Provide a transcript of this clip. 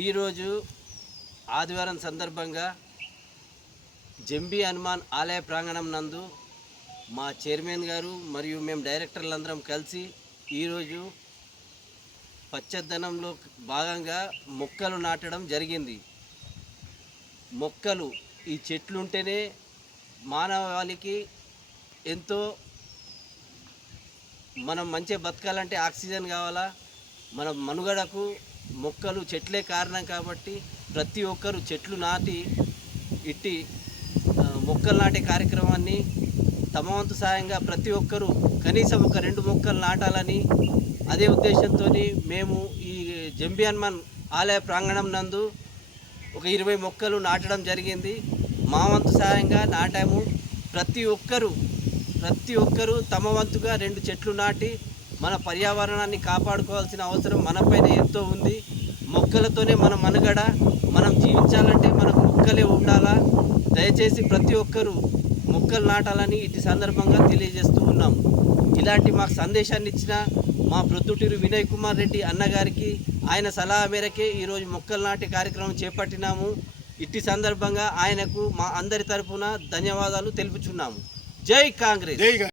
ఈరోజు ఆదివారం సందర్భంగా జంబి హనుమాన్ ఆలయ ప్రాంగణం నందు మా చైర్మన్ గారు మరియు మేము డైరెక్టర్లందరం కలిసి ఈరోజు పచ్చదనంలో భాగంగా మొక్కలు నాటడం జరిగింది. మొక్కలు ఈ చెట్లు ఉంటేనే మానవాళికి ఎంతో మనం మంచిగా బతకాలంటే ఆక్సిజన్ కావాలా? మన మనుగడకు మొక్కలు చెట్లే కారణం కాబట్టి ప్రతి ఒక్కరు చెట్లు నాటి ఇట్టి మొక్కలు నాటే కార్యక్రమాన్ని తమ వంతు సాయంగా ప్రతి ఒక్కరూ కనీసం ఒక రెండు మొక్కలు నాటాలని అదే ఉద్దేశంతో మేము ఈ జంబియన్మన్ ఆలయ ప్రాంగణం నందు ఒక ఇరవై మొక్కలు నాటడం జరిగింది. మా వంతు సాయంగా నాటాము. ప్రతి ఒక్కరూ ప్రతి ఒక్కరూ తమ వంతుగా రెండు చెట్లు నాటి మన పర్యావరణాన్ని కాపాడుకోవాల్సిన అవసరం మనపైన ఎంతో ఉంది. మొక్కలతోనే మన మనుగడ మనం జీవించాలంటే మనకు మొక్కలే ఉండాలా? దయచేసి ప్రతి ఒక్కరూ మొక్కలు నాటాలని ఇటు సందర్భంగా తెలియజేస్తూ ఉన్నాము ఇలాంటి మాకు సందేశాన్ని ఇచ్చిన మా ప్రొద్దుటూరు వినయ్ కుమార్ రెడ్డి అన్నగారికి ఆయన సలహా మేరకే ఈరోజు మొక్కలు నాటే కార్యక్రమం చేపట్టినాము. ఇట్టి సందర్భంగా ఆయనకు మా అందరి తరఫున ధన్యవాదాలు తెలుపుచున్నాము. జై కాంగ్రెస్! జై